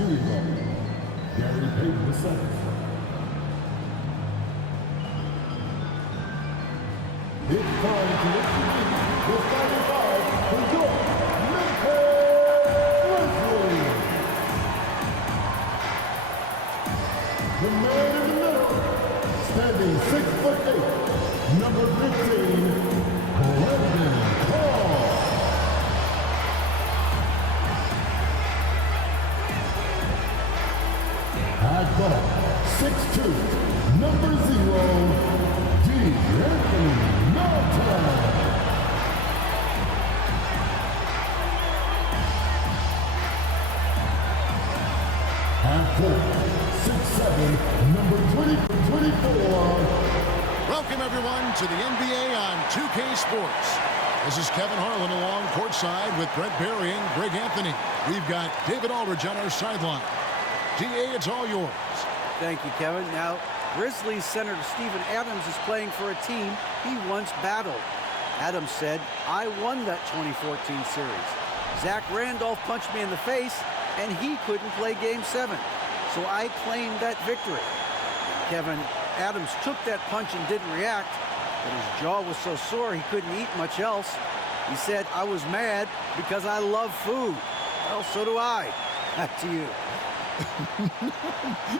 shooting guard, Gary Payton II. It's time to introduce the starting five for your Memphis Grizzlies. The man in the middle, standing 6'8", number 15, Brandon Carl. At guard, 6'2", number 0, D'Anthony Melton. At forward, 6'7", number 24. Welcome, everyone, to the NBA on 2K Sports. This is Kevin Harlan along courtside with Brett Barry and Greg Anthony. We've got David Aldridge on our sideline. DA, it's all yours. Thank you, Kevin. Now, Grizzlies center Steven Adams is playing for a team he once battled. Adams said, "I won that 2014 series. Zach Randolph punched me in the face, and he couldn't play Game 7. So I claimed that victory." Kevin, Adams took that punch and didn't react, but his jaw was so sore he couldn't eat much else. He said, "I was mad because I love food." Well, so do I. Back to you.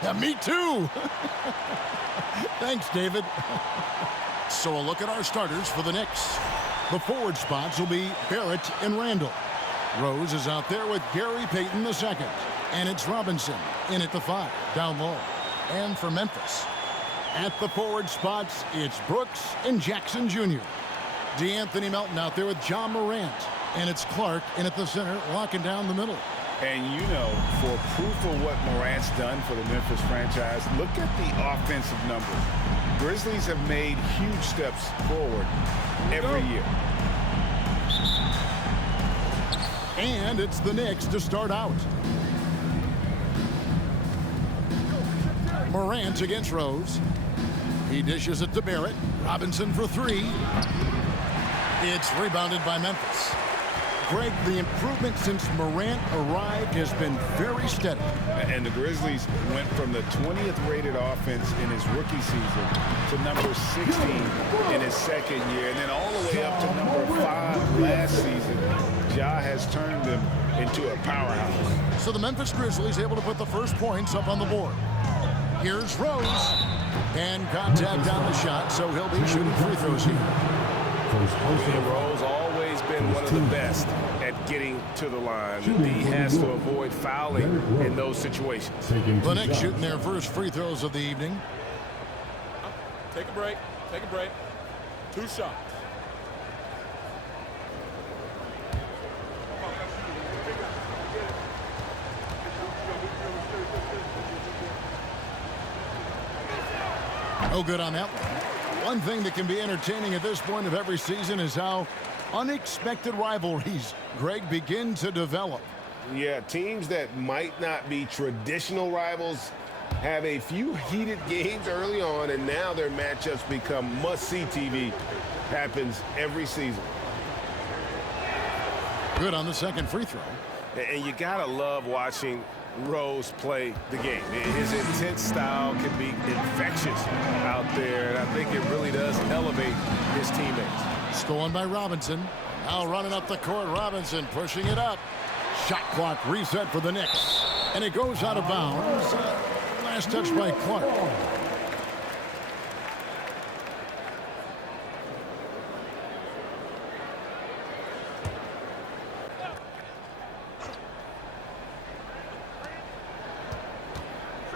Yeah, me too. Thanks, David. So a look at our starters for the Knicks. The forward spots will be Barrett and Randall. Rose is out there with Gary Payton II. And it's Robinson in at the 5, down low. And for Memphis, at the forward spots, it's Brooks and Jackson Jr. D'Anthony Melton out there with John Morant. And it's Clark in at the center, locking down the middle. And you know, for proof of what Morant's done for the Memphis franchise, look at the offensive numbers. Grizzlies have made huge steps forward every year. And it's the Knicks to start out. Morant against Rose. He dishes it to Barrett. Robinson for 3. It's rebounded by Memphis. Greg, the improvement since Morant arrived has been very steady. And the Grizzlies went from the 20th rated offense in his rookie season to number 16 in his second year, and then all the way up to number 5 last season. Ja has turned them into a powerhouse. So the Memphis Grizzlies able to put the first points up on the board. Here's Rose. And contact on the shot, so he'll be shooting free throws here. Rose always been one of the best at getting to the line. He has to avoid fouling in those situations. The Knicks shooting their first free throws of the evening. Take a break. Take a break. 2 shots. No good on that one. One thing that can be entertaining at this point of every season is how unexpected rivalries, Greg, begin to develop. Yeah, teams that might not be traditional rivals have a few heated games early on, and now their matchups become must-see TV. Happens every season. Good on the second free throw. And you gotta love watching Rose play the game. His intense style can be infectious out there, and I think it really does elevate his teammates. Stolen by Robinson. Now running up the court, Robinson pushing it up. Shot clock reset for the Knicks. And it goes out of bounds. Last touch by Clark.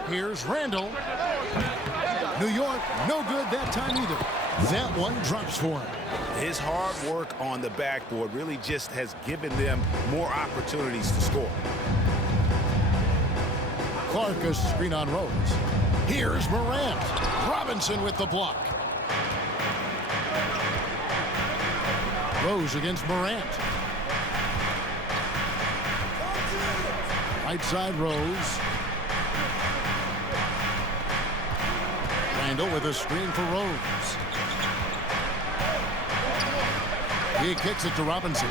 Here's Randall. New York, no good that time either. That one drops for him. His hard work on the backboard really just has given them more opportunities to score. Clark a screen on Rose. Here's Morant. Robinson with the block. Rose against Morant. Right side Rose. Randall with a screen for Rose. He kicks it to Robinson.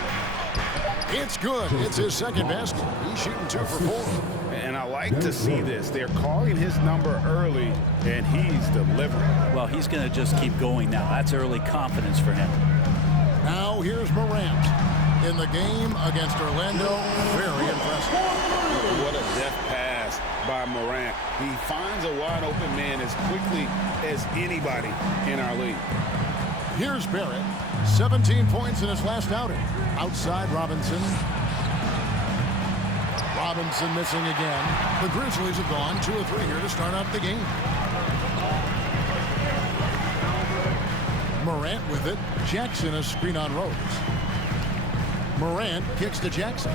It's good. It's his second basket. He's shooting 2 for 4. And I like to see this. They're calling his number early, and he's delivering. Well, he's going to just keep going now. That's early confidence for him. Now here's Morant in the game against Orlando. Very impressive. What a deft pass by Morant. He finds a wide open man as quickly as anybody in our league. Here's Barrett. 17 points in his last outing. Outside Robinson. Robinson missing again. The Grizzlies have gone 2 or 3 here to start out the game. Morant with it. Jackson a screen on Rose. Morant kicks to Jackson.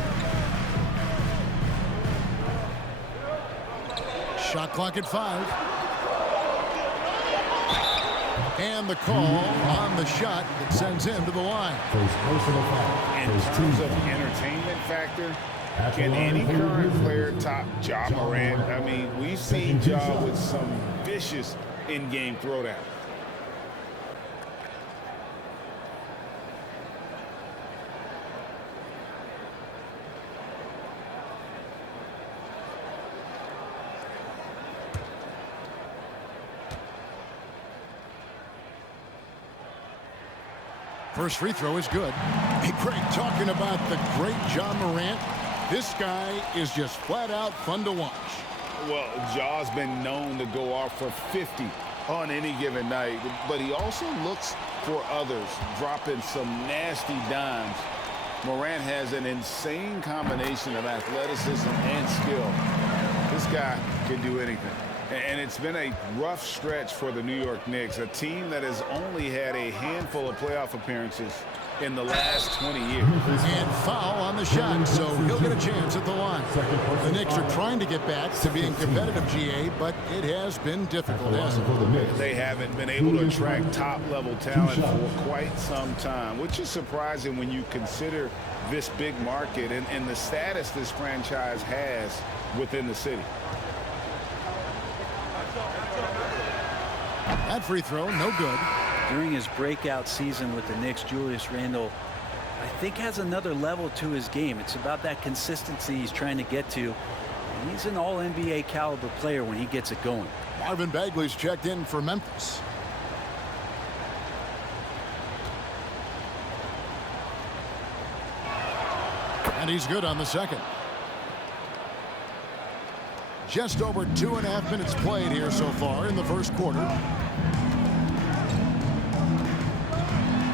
Shot clock at 5. And the call on the shot that sends him to the line. In terms of entertainment factor, can any current player top Ja Morant? I mean, we've seen Ja with some vicious in-game throwdown. First free throw is good. Hey, Craig, talking about the great Ja Morant, this guy is just flat out fun to watch. Well, Ja's been known to go off for 50 on any given night, but he also looks for others, dropping some nasty dimes. Morant has an insane combination of athleticism and skill. This guy can do anything. And it's been a rough stretch for the New York Knicks, a team that has only had a handful of playoff appearances in the last 20 years. And foul on the shot, so he'll get a chance at the line. The Knicks are trying to get back to being competitive, GA, but it has been difficult, hasn't it? They haven't been able to attract top-level talent for quite some time, which is surprising when you consider this big market and the status this franchise has within the city. That free throw, no good. During his breakout season with the Knicks, Julius Randle, I think, has another level to his game. It's about that consistency he's trying to get to. And he's an all-NBA caliber player when he gets it going. Marvin Bagley's checked in for Memphis. And he's good on the second. Just over 2.5 minutes played here so far in the first quarter.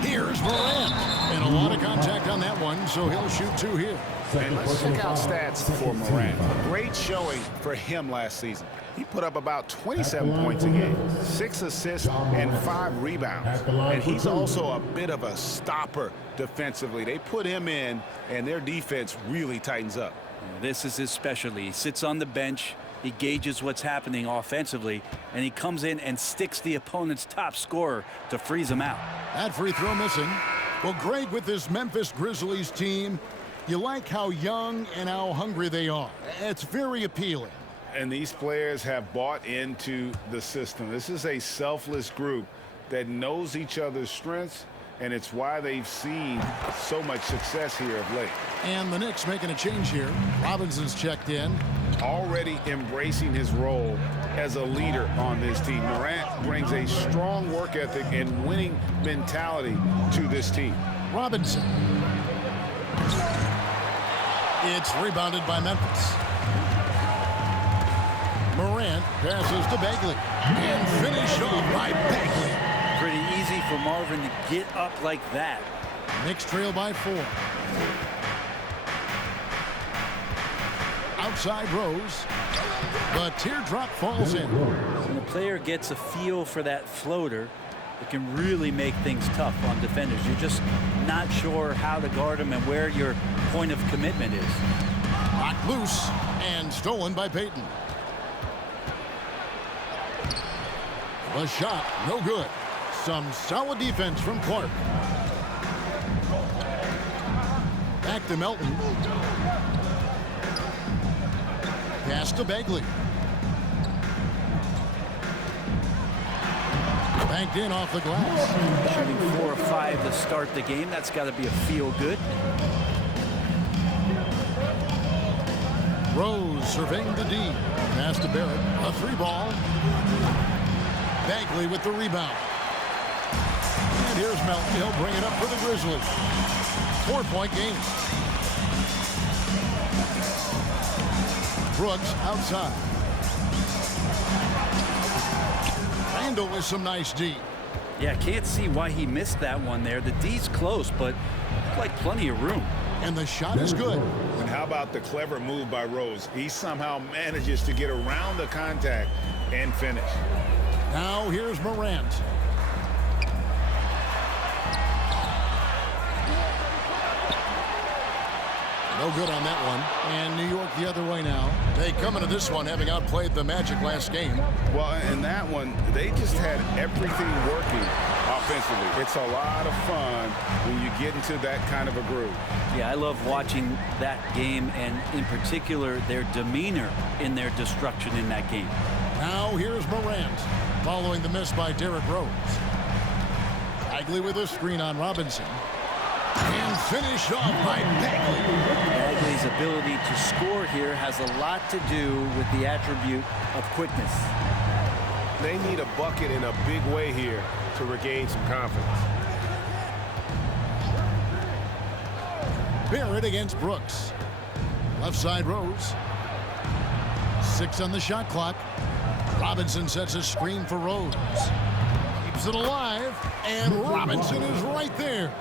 Here's Morant. And a lot of contact on that one, so he'll shoot 2 here. And let's check out stats for Morant. Great showing for him last season. He put up about 27 points a game, 6 assists, and 5 rebounds. And he's also a bit of a stopper defensively. They put him in, and their defense really tightens up. This is his specialty. He sits on the bench. He gauges what's happening offensively, and he comes in and sticks the opponent's top scorer to freeze him out. That free throw missing. Well, Greg, with this Memphis Grizzlies team, you like how young and how hungry they are. It's very appealing. And these players have bought into the system. This is a selfless group that knows each other's strengths, and it's why they've seen so much success here of late. And the Knicks making a change here. Robinson's checked in. Already embracing his role as a leader on this team. Morant brings a strong work ethic and winning mentality to this team. Robinson. It's rebounded by Memphis. Morant passes to Bagley. And finished off by Bagley. Pretty easy for Marvin to get up like that. Knicks trail by 4. Outside Rose. The teardrop falls in. When a player gets a feel for that floater, it can really make things tough on defenders. You're just not sure how to guard them and where your point of commitment is. Knocked loose and stolen by Payton. The shot, no good. Some solid defense from Clark. Back to Melton. Pass to Bagley. Banked in off the glass. Shooting 4 or 5 to start the game. That's got to be a feel good. Rose surveying the D. Pass to Barrett. A 3-ball. Bagley with the rebound. And here's Melton. He'll bring it up for the Grizzlies. 4-point game. Brooks outside. Randall with some nice D. Yeah, can't see why he missed that one there. The D's close, but looked like plenty of room. And the shot is good. And how about the clever move by Rose? He somehow manages to get around the contact and finish. Now here's Morant. No good on that one. And New York the other way now. They come into this one having outplayed the Magic last game. Well, in that one, they just had everything working offensively. It's a lot of fun when you get into that kind of a groove. Yeah, I love watching that game, and in particular, their demeanor in their destruction in that game. Now here's Morant, following the miss by Derrick Rose. Bagley with a screen on Robinson. And finished off by Bagley. Bagley's ability to score here has a lot to do with the attribute of quickness. They need a bucket in a big way here to regain some confidence. Barrett against Brooks. Left side Rose. 6 on the shot clock. Robinson sets a screen for Rose. Keeps it alive. And Robinson is right there.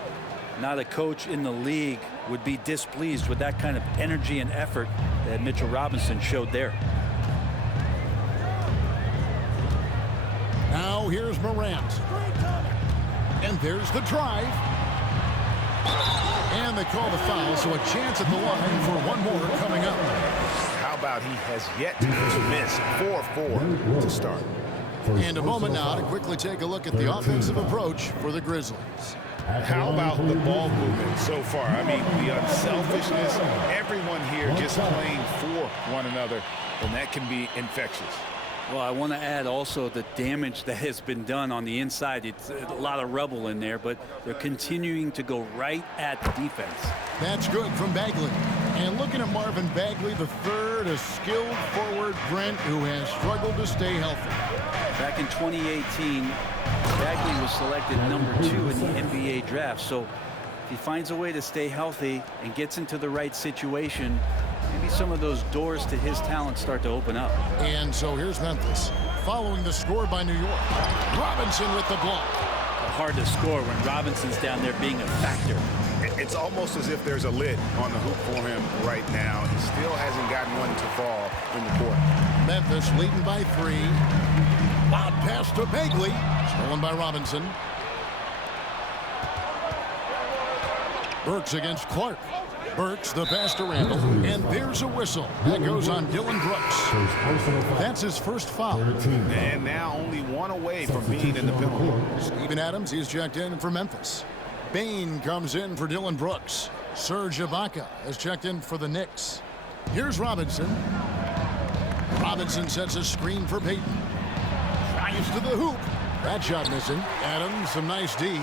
Not a coach in the league would be displeased with that kind of energy and effort that Mitchell Robinson showed there. Now here's Morant. And there's the drive. And they call the foul, so a chance at the line for one more coming up. How about he has yet to miss 4-4 to start. And a moment now to quickly take a look at the offensive approach for the Grizzlies. How about the ball movement so far? I mean, the unselfishness, everyone here just playing for one another, and that can be infectious. Well, I want to add also the damage that has been done on the inside. It's a lot of rubble in there, but they're continuing to go right at the defense. That's good from Bagley. And looking at Marvin Bagley, the third, a skilled forward, Brent, who has struggled to stay healthy. Back in 2018, Bagley was selected #2 in the NBA draft. So if he finds a way to stay healthy and gets into the right situation, maybe some of those doors to his talent start to open up. And so here's Memphis, following the score by New York. Robinson with the block. Hard to score when Robinson's down there being a factor. It's almost as if there's a lid on the hoop for him right now. He still hasn't gotten one to fall in the court. Memphis leading by 3. Loud pass to Bagley. Stolen by Robinson. Burks against Clark. Burks the pass to Randall. And there's a whistle. That goes on Dylan Brooks. That's his first foul. And now only one away from being in the penalty. Steven Adams, he's checked in for Memphis. Bain comes in for Dylan Brooks. Serge Ibaka has checked in for the Knicks. Here's Robinson. Robinson sets a screen for Payton. Drives to the hoop. That shot missing. Adams, some nice D.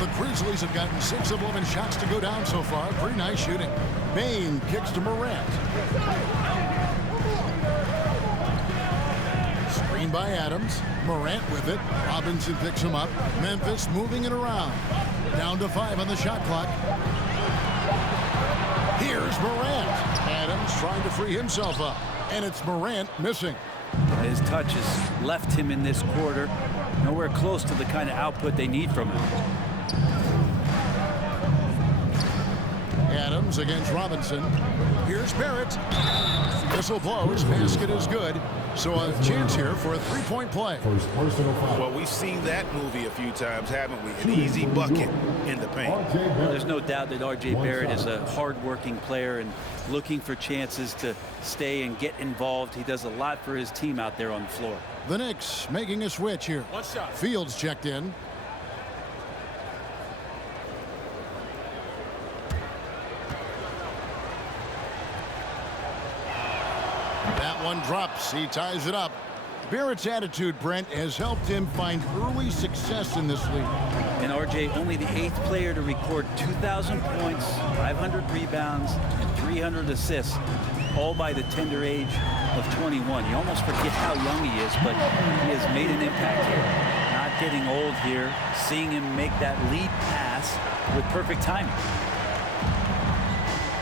The Grizzlies have gotten 6 of 11 shots to go down so far. Pretty nice shooting. Bain kicks to Morant. Screen by Adams. Morant with it. Robinson picks him up. Memphis moving it around. Down to 5 on the shot clock. Here's Morant. Adams trying to free himself up. And it's Morant missing. His touch has left him in this quarter. Nowhere close to the kind of output they need from him. Adams against Robinson. Here's Barrett. Whistle blows. Basket is good. So a chance here for a 3-point play. Well, we've seen that movie a few times, haven't we? An easy bucket in the paint. Well, there's no doubt that R.J. Barrett is a hard-working player and looking for chances to stay and get involved. He does a lot for his team out there on the floor. The Knicks making a switch here. One shot. Fields checked in. That one drops. He ties it up. Barrett's attitude, Brent, has helped him find early success in this league. And RJ, only the 8th player to record 2,000 points, 500 rebounds, and 300 assists, all by the tender age of 21. You almost forget how young he is, but he has made an impact here. Not getting old here, seeing him make that lead pass with perfect timing.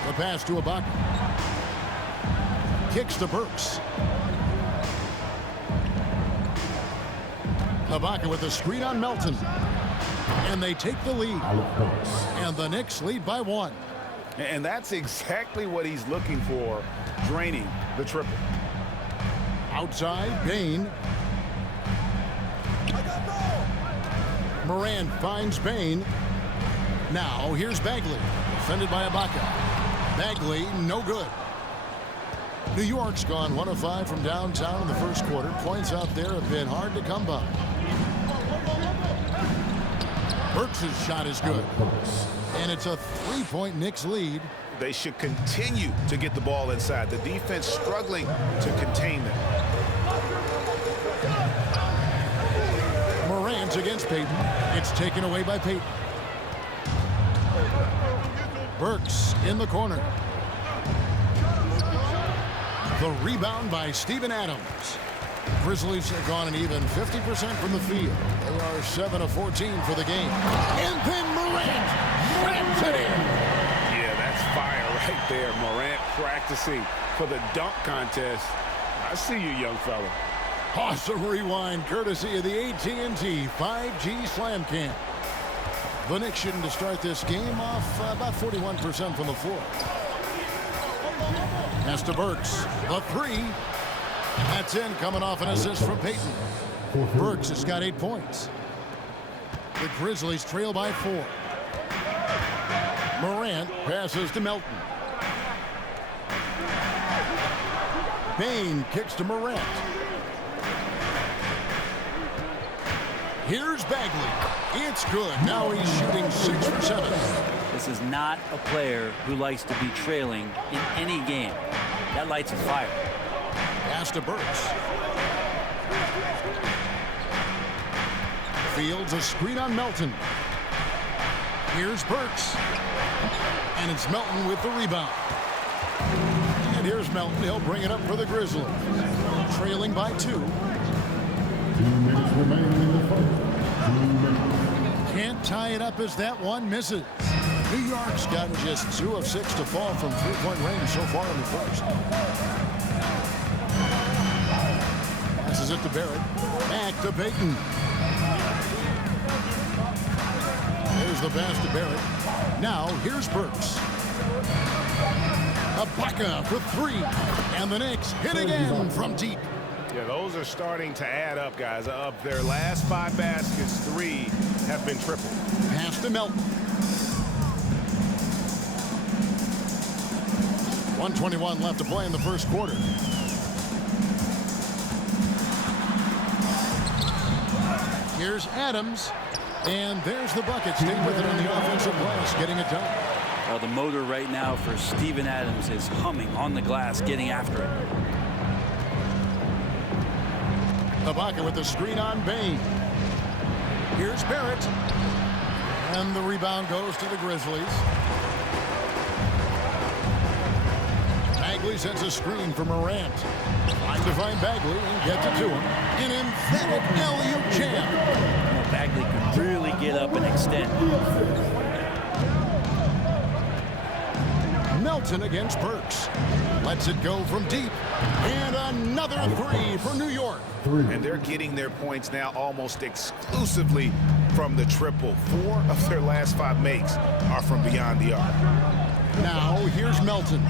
The pass to Ibaka. Kicks to Burks. Ibaka with the screen on Melton. And they take the lead. And the Knicks lead by 1. And that's exactly what he's looking for, draining the triple. Outside, Bain. Moran finds Bain. Now here's Bagley. Defended by Ibaka. Bagley, no good. New York's gone 1 of 5 from downtown in the first quarter. Points out there have been hard to come by. Burks' shot is good. And it's a 3-point Knicks lead. They should continue to get the ball inside. The defense struggling to contain them. Morant's against Payton. It's taken away by Payton. Burks in the corner. The rebound by Steven Adams. Grizzlies have gone an even 50% from the field. They are 7 of 14 for the game. And then Morant rams it in. Yeah, that's fire right there. Morant practicing for the dunk contest. I see you, young fella. Awesome rewind courtesy of the AT&T 5G Slam Cam. The Knicks shooting to start this game off about 41% from the floor. Pass to Burks. The 3. That's in, coming off an assist from Payton. Burks has got 8 points. The Grizzlies trail by 4. Morant passes to Melton. Bain kicks to Morant. Here's Bagley. It's good. Now he's shooting 6 for 7. This is not a player who likes to be trailing in any game. That lights a fire. Pass to Burks. Fields a screen on Melton. Here's Burks. And it's Melton with the rebound. And here's Melton. He'll bring it up for the Grizzlies. Trailing by 2. 2 minutes remaining in the fight. 2 minutes. Can't tie it up as that one misses. New York's gotten just 2 of 6 to fall from 3-point range so far in the first. Passes it to Barrett. Back to Payton. There's the pass to Barrett. Now here's Burks. Ibaka for 3. And the Knicks hit again from deep. Yeah, those are starting to add up, guys. Of their last 5 baskets, 3 have been triple. Pass to Melton. 1:21 left to play in the first quarter. Here's Adams. And there's the bucket. Stay with it on the offensive glass, getting it done. Well, the motor right now for Steven Adams is humming on the glass, getting after it. Ibaka with the screen on Bain. Here's Barrett. And the rebound goes to the Grizzlies. Bagley sends a screen for Morant. Trying to find Bagley and gets it to him. An emphatic alley-oop jam. Well, Bagley can really get up and extend. Melton against Burks. Lets it go from deep. And another 3 for New York. And they're getting their points now almost exclusively from the triple. 4 of their last 5 makes are from beyond the arc. Now here's Melton.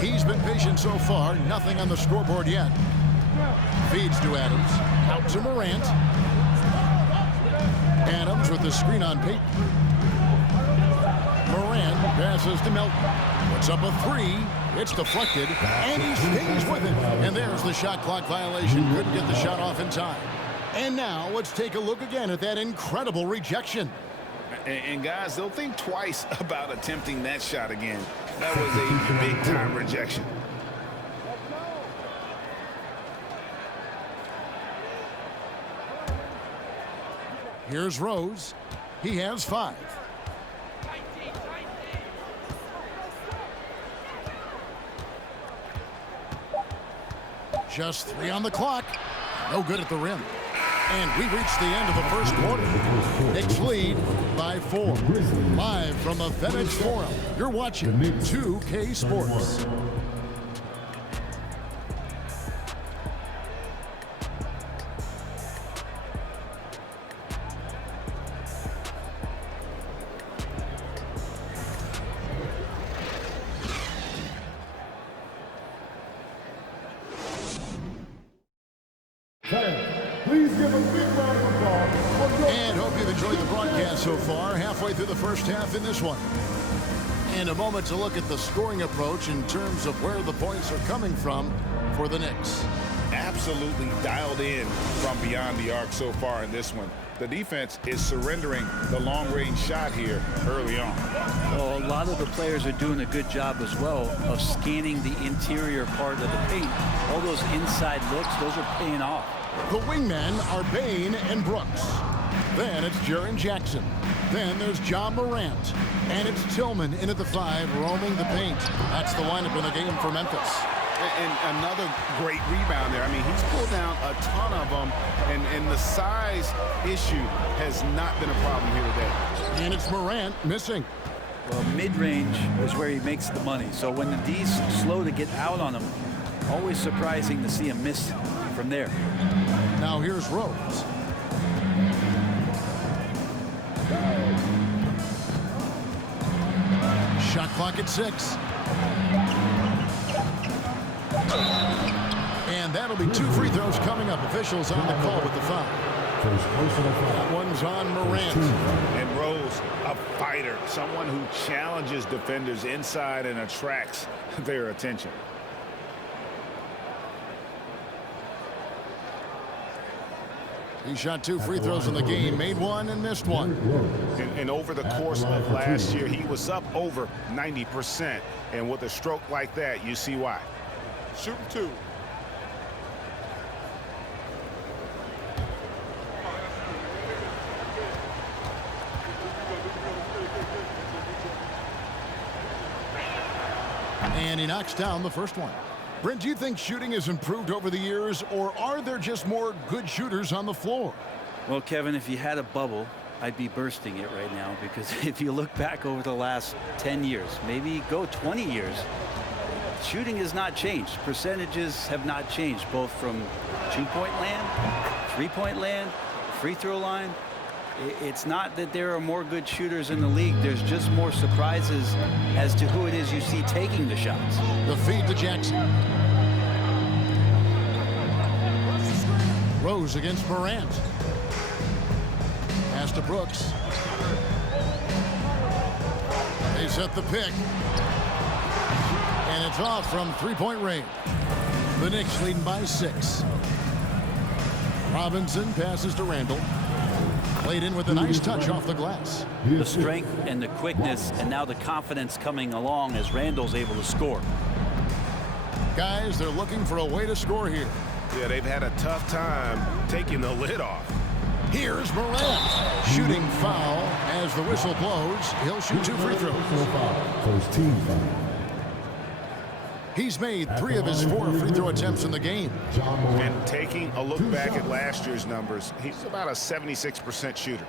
He's been patient so far. Nothing on the scoreboard yet. Feeds to Adams. Out to Morant. Adams with the screen on Payton. Morant passes to Melton. Puts up a 3. It's deflected. And he stays with it. And there's the shot clock violation. Couldn't get the shot off in time. And now let's take a look again at that incredible rejection. And guys, they'll think twice about attempting that shot again. That was a big-time rejection. Here's Rose. He has 5. Just 3 on the clock. No good at the rim. And we reach the end of the first quarter. Knicks lead by 4. Live from the FedEx Forum, you're watching 2K Sports. Please give a big round of applause for And hope you've enjoyed the broadcast so far. Halfway through the first half in this one. And a moment to look at the scoring approach in terms of where the points are coming from for the Knicks. Absolutely dialed in from beyond the arc so far in this one. The defense is surrendering the long-range shot here early on. Well, a lot of the players are doing a good job as well of scanning the interior part of the paint. All those inside looks, those are paying off. The wingmen are Bain and Brooks. Then it's Jaren Jackson. Then there's John Morant. And it's Tillman in at the 5, roaming the paint. That's the lineup in the game for Memphis. And another great rebound there. I mean, he's pulled down a ton of them, and the size issue has not been a problem here today. And it's Morant missing. Well, mid-range is where he makes the money. So when the D's slow to get out on him, always surprising to see him miss from there. Now here's Rose. Shot clock at 6. And that'll be 2 free throws coming up. Officials on the call with the foul. That one's on Morant. And Rose, a fighter, someone who challenges defenders inside and attracts their attention. He shot 2 free throws in the game, made 1 and missed 1. And over the course of last year, he was up over 90%. And with a stroke like that, you see why. Shooting 2. And he knocks down the first one. Brent, do you think shooting has improved over the years, or are there just more good shooters on the floor? Well, Kevin, if you had a bubble, I'd be bursting it right now, because if you look back over the last 10 years, maybe go 20 years, shooting has not changed. Percentages have not changed, both from 2-point land, 3-point land, free throw line. It's not that there are more good shooters in the league. There's just more surprises as to who it is you see taking the shots. The feed to Jackson. Rose against Morant. Pass to Brooks. They set the pick. And it's off from 3-point range. The Knicks leading by 6. Robinson passes to Randall. Played in with a nice touch off the glass. The strength and the quickness, and now the confidence coming along as Randall's able to score. Guys, they're looking for a way to score here. Yeah, they've had a tough time taking the lid off. Here's Morant. Shooting foul as the whistle blows. He'll shoot 2 free throws. First team foul. He's made 3 of his 4 free throw attempts in the game. And taking a look back at last year's numbers, he's about a 76% shooter.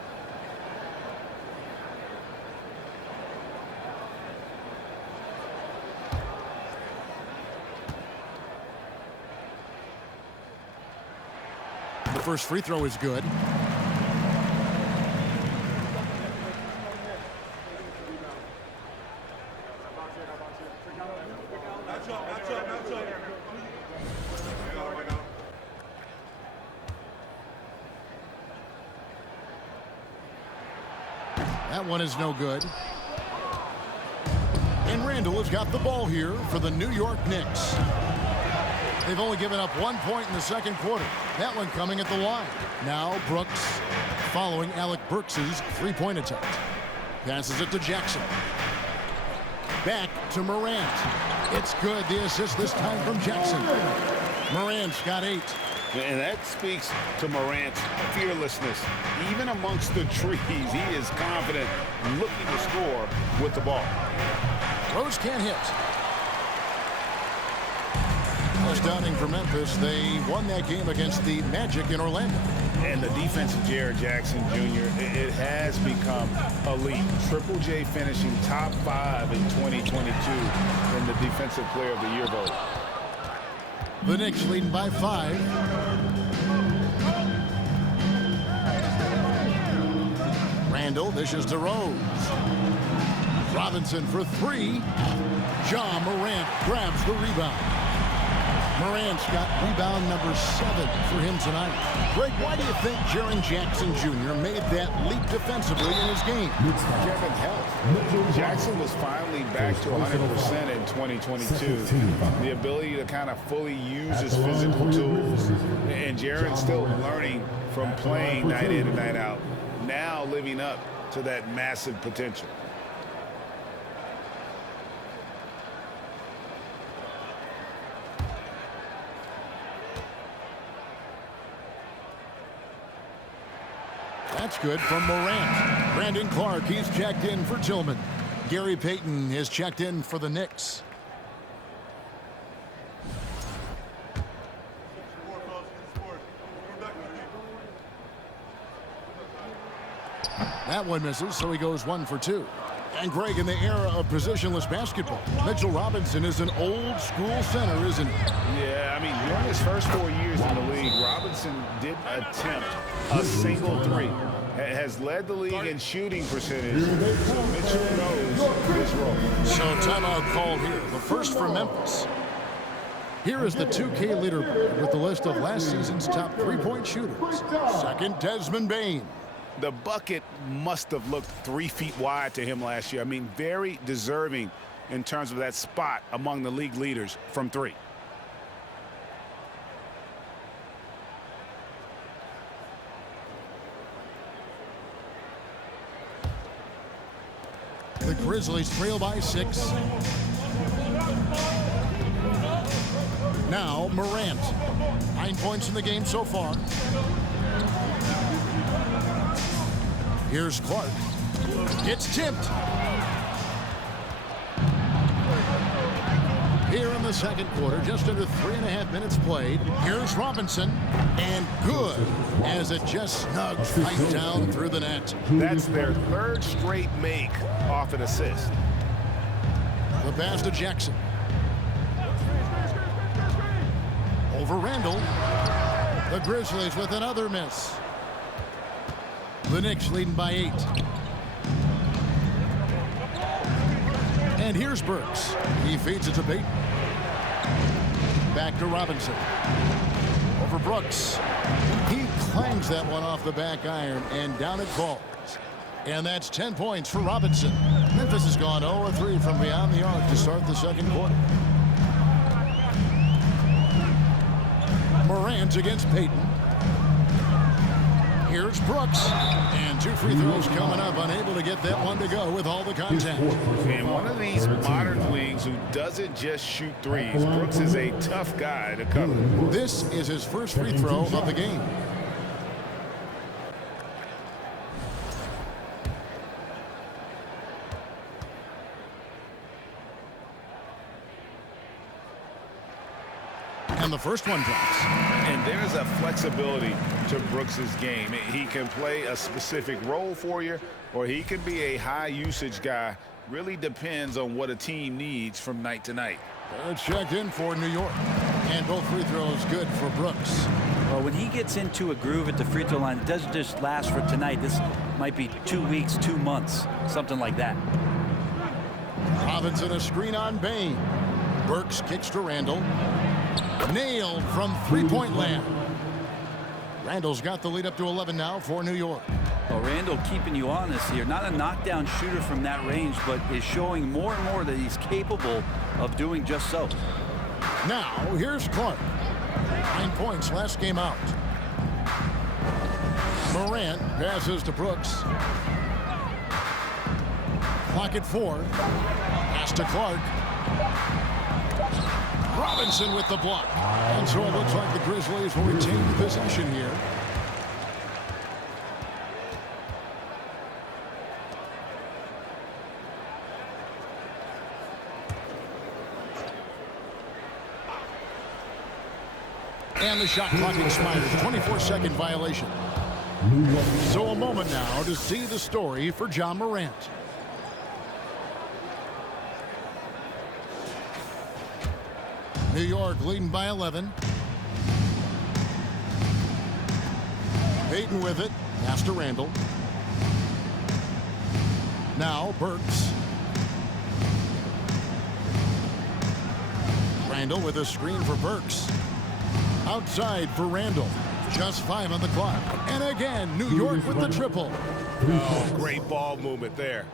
The first free throw is good. That one is no good. And Randall has got the ball here for the New York Knicks. They've only given up 1 point in the second quarter. That one coming at the line. Now Brooks following Alec Burks's 3-point attempt. Passes it to Jackson. Back to Morant. It's good. The assist this time from Jackson. Morant's got 8. And that speaks to Morant's fearlessness. Even amongst the trees, he is confident, looking to score with the ball. Rose can't hit. Touchdowning for Memphis. They won that game against the Magic in Orlando. And the defense of Jared Jackson Jr., it has become elite. Triple J finishing top 5 in 2022 in the Defensive Player of the Year vote. The Knicks leading by 5. Randall dishes to Rose. Robinson for 3. John Morant grabs the rebound. Morant's got rebound number 7 for him tonight. Greg, why do you think Jaren Jackson Jr. made that leap defensively in his game? Kevin, health. Jackson was finally back to 100% in 2022. The ability to kind of fully use his physical tools. And Jaren's still learning from playing night in and night out. Now living up to that massive potential. That's good from Morant. Brandon Clark, he's checked in for Tillman. Gary Payton is checked in for the Knicks. That one misses, so he goes 1 for 2. And Greg, in the era of positionless basketball, Mitchell Robinson is an old-school center, isn't he? Yeah, I mean, during his first 4 years in the league, Robinson didn't attempt a single 3. Has led the league in shooting percentage, so Mitchell knows his role. So timeout called here, the first for Memphis. Here is the 2K leaderboard with the list of last season's top three-point shooters. Second, Desmond Bane. The bucket must have looked 3 feet wide to him last year. I mean, very deserving in terms of that spot among the league leaders from 3. The Grizzlies trail by 6. Now Morant. 9 points in the game so far. Here's Clark. Gets tipped. Here in the second quarter, just under 3.5 minutes played. Here's Robinson. And good as it just snugs right down through the net. That's their 3rd straight make off an assist. The pass to Jackson. Over Randall. The Grizzlies with another miss. The Knicks leading by 8. And here's Burks. He feeds it to Payton. Back to Robinson. Over Brooks. He clangs that one off the back iron, and down it falls. And that's 10 points for Robinson. Memphis has gone 0-3 from beyond the arc to start the second quarter. Morant against Payton. Here's Brooks. And 2 free throws coming up. Unable to get that one to go with all the contact. And one of these modern wings who doesn't just shoot threes. Brooks is a tough guy to cover. This is his first free throw of the game. And the first one drops. And there's a flexibility to Brooks's game. He can play a specific role for you, or he can be a high usage guy. Really depends on what a team needs from night to night. They're checked in for New York. And both free throws good for Brooks. Well, when he gets into a groove at the free throw line, it doesn't just last for tonight. This might be 2 weeks, 2 months, something like that. Robinson a screen on Bane. Burks kicks to Randall. Nailed from three-point land. Randall's got the lead up to 11 now for New York. Well, Randall keeping you honest here. Not a knockdown shooter from that range, but is showing more and more that he's capable of doing just so. Now, here's Clark. 9 points last game out. Morant passes to Brooks. Clock at 4. Pass to Clark. Robinson with the block. And so it looks like the Grizzlies will retain the possession here. And the shot clock expires. 24-second violation. So a moment now to see the story for Ja Morant. New York leading by 11. Payton with it. Pass to Randall. Now Burks. Randall with a screen for Burks. Outside for Randall. Just 5 on the clock. And again, New York with the triple. Oh, great ball movement there.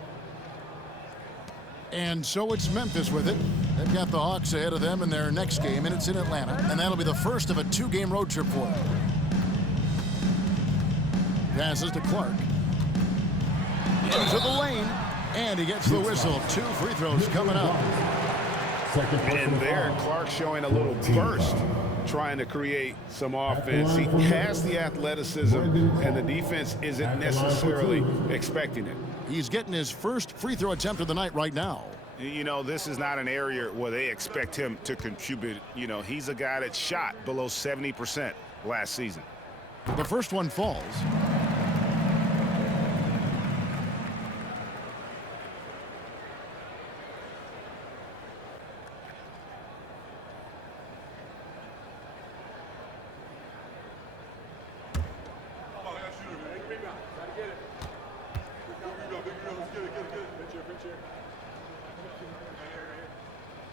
And so it's Memphis with it. They've got the Hawks ahead of them in their next game, and it's in Atlanta. And that'll be the first of a 2-game road trip for them. Passes to Clark. Into the lane. And he gets the whistle. 2 free throws coming up. And there, Clark showing a little burst, trying to create some offense. He has the athleticism, and the defense isn't necessarily expecting it. He's getting his first free throw attempt of the night right now. You know, this is not an area where they expect him to contribute. You know, he's a guy that shot below 70% last season. The first one falls.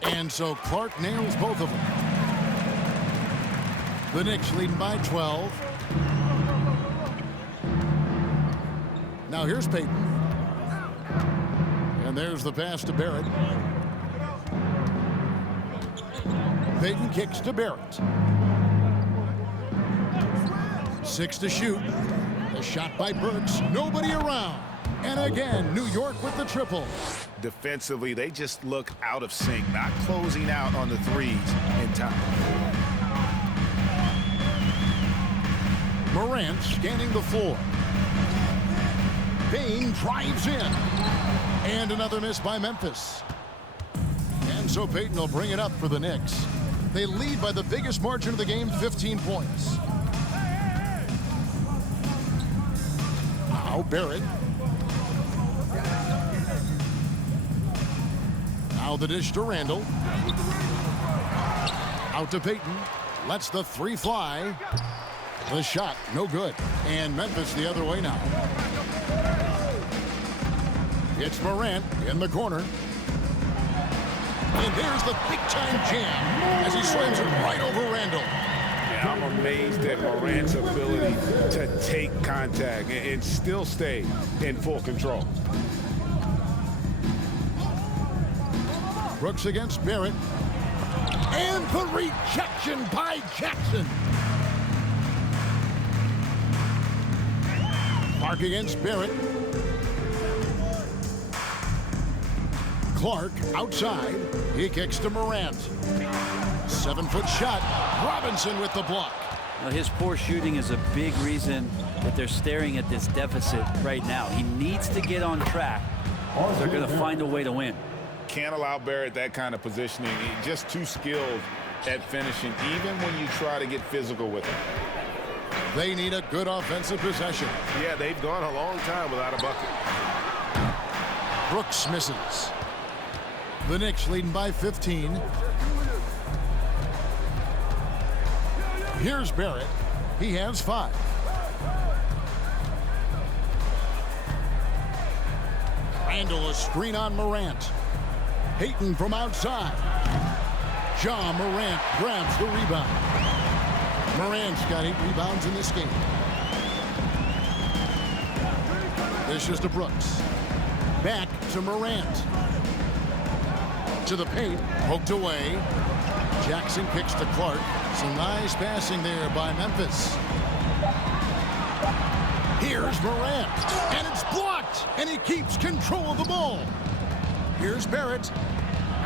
And so Clark nails both of them. The Knicks leading by 12. Now here's Payton. And there's the pass to Barrett. Payton kicks to Barrett. 6 to shoot. A shot by Burks. Nobody around. And again, New York with the triple. Defensively, they just look out of sync, not closing out on the threes in time. Morant scanning the floor. Payne drives in. And another miss by Memphis. And so Payton will bring it up for the Knicks. They lead by the biggest margin of the game, 15 points. Now Barrett. Now the dish to Randall. Out to Payton. Lets the 3 fly. The shot, no good. And Memphis the other way now. It's Morant in the corner. And there's the big-time jam as he slams it right over Randall. Yeah, I'm amazed at Morant's ability to take contact and still stay in full control. Brooks against Barrett. And the rejection by Jackson. Clark against Barrett. Clark outside. He kicks to Morant. 7-foot shot. Robinson with the block. Now, his poor shooting is a big reason that they're staring at this deficit right now. He needs to get on track. They're going to find a way to win. Can't allow Barrett that kind of positioning. He's just too skilled at finishing, even when you try to get physical with him. They need a good offensive possession. Yeah, they've gone a long time without a bucket. Brooks misses. The Knicks leading by 15. Here's Barrett. He has 5. Randall, a screen on Morant. Payton from outside. Ja Morant grabs the rebound. Morant's got 8 rebounds in this game. This is to Brooks. Back to Morant. To the paint. Poked away. Jackson kicks to Clark. Some nice passing there by Memphis. Here's Morant. And it's blocked. And he keeps control of the ball. Here's Barrett.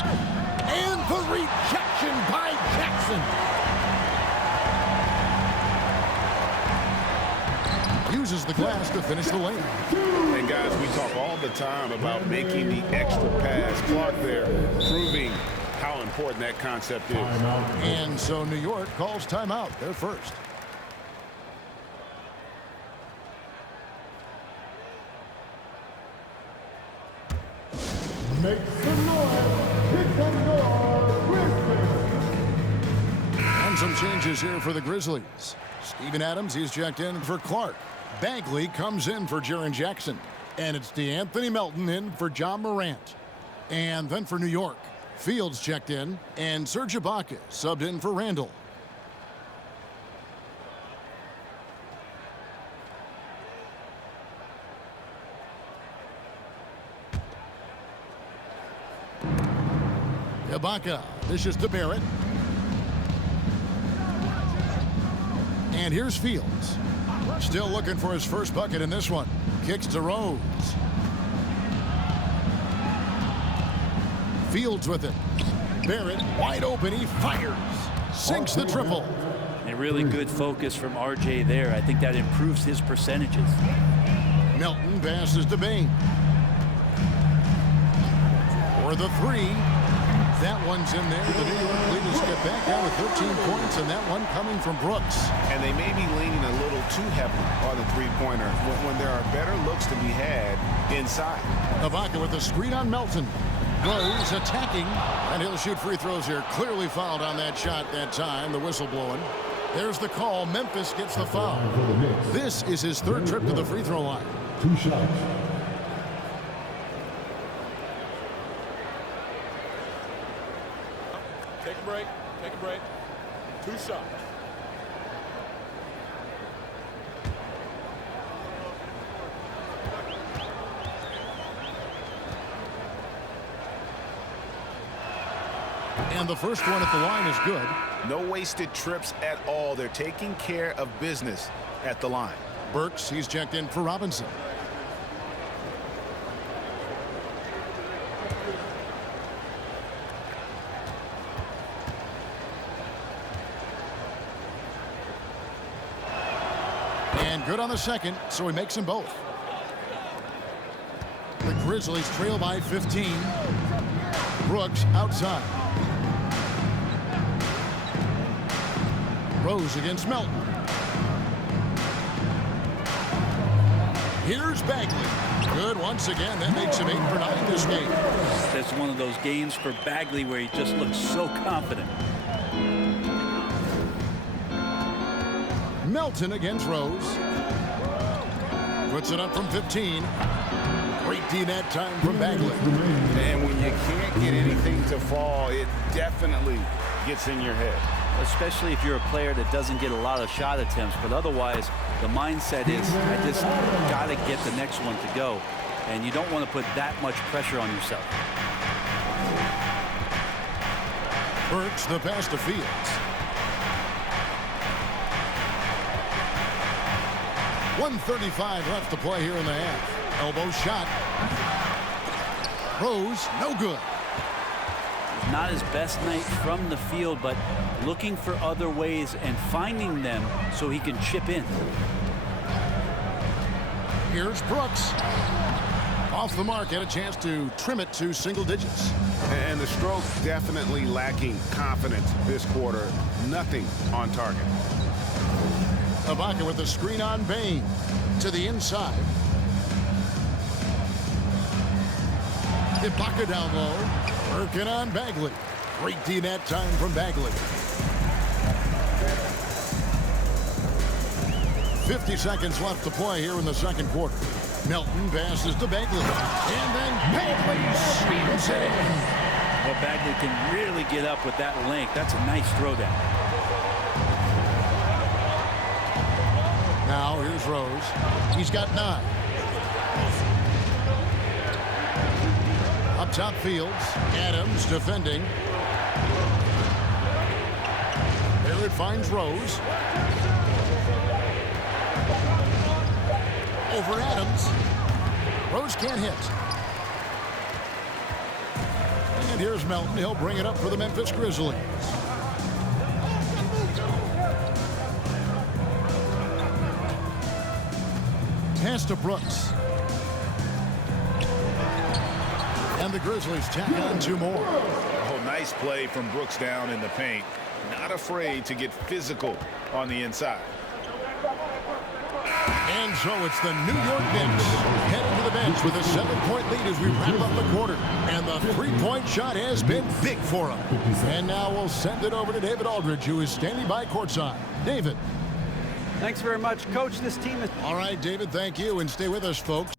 And the rejection by Jackson. Uses the glass to finish the lane. And guys, we talk all the time about making the extra pass. Clark there proving how important that concept is. And so New York calls timeout. They're first. Make some noise. Hit them door. Grizzlies. And some changes here for the Grizzlies. Steven Adams, he's checked in for Clark. Bagley comes in for Jaren Jackson. And it's DeAnthony Melton in for John Morant. And then for New York, Fields checked in, and Serge Ibaka subbed in for Randall. Ibaka dishes to Barrett. And here's Fields. Still looking for his first bucket in this one. Kicks to Rose. Fields with it. Barrett wide open. He fires. Sinks the triple. A really good focus from RJ there. I think that improves his percentages. Melton passes to Bain. For the three. That one's in there. The New York Leaders get back down with 13 points, and that one coming from Brooks. And they may be leaning a little too heavily on the three-pointer when there are better looks to be had inside. Ibaka with the screen on Melton. Rose attacking, and he'll shoot free throws here. Clearly fouled on that shot that time. The whistle blowing. There's the call. Memphis gets the foul. This is his third trip to the free throw line. 2 shots. Take a break. Take a break. 2 shots. And the first one at the line is good. No wasted trips at all. They're taking care of business at the line. Burks, he's checked in for Robinson. And good on the second, so he makes them both. The Grizzlies trail by 15. Brooks outside. Rose against Melton. Here's Bagley. Good once again. That makes him 8 for 9 this game. That's one of those games for Bagley where he just looks so confident. Melton against Rose. Puts it up from 15. Great D that time from Bagley. And when you can't get anything to fall, it definitely gets in your head. Especially if you're a player that doesn't get a lot of shot attempts. But otherwise, the mindset is, I just got to get the next one to go. And you don't want to put that much pressure on yourself. Burks the pass to Fields. 1:35 left to play here in the half. Elbow shot. Rose, no good. Not his best night from the field, but looking for other ways and finding them so he can chip in. Here's Brooks. Off the mark, had a chance to trim it to single digits. And the stroke definitely lacking confidence this quarter. Nothing on target. Ibaka with the screen on Bain. To the inside. Ibaka down low. Working on Bagley. Great D that time from Bagley. 50 seconds left to play here in the second quarter. Melton passes to Bagley. And then Bagley swings it in. Well, Bagley can really get up with that length. That's a nice throwdown. Now here's Rose. He's got 9. Up top Fields. Adams defending. There it finds Rose. Over Adams. Rose can't hit. And here's Melton. He'll bring it up for the Memphis Grizzlies. pass to Brooks. And the Grizzlies tack on 2 more. Oh, nice play from Brooks down in the paint. Not afraid to get physical on the inside. And so it's the New York Knicks heading to the bench with a 7-point lead as we wrap up the quarter. And the 3-point shot has been big for them. And now we'll send it over to David Aldridge, who is standing by courtside. David. Thanks very much, Coach. This team is... All right, David, thank you. And stay with us, folks.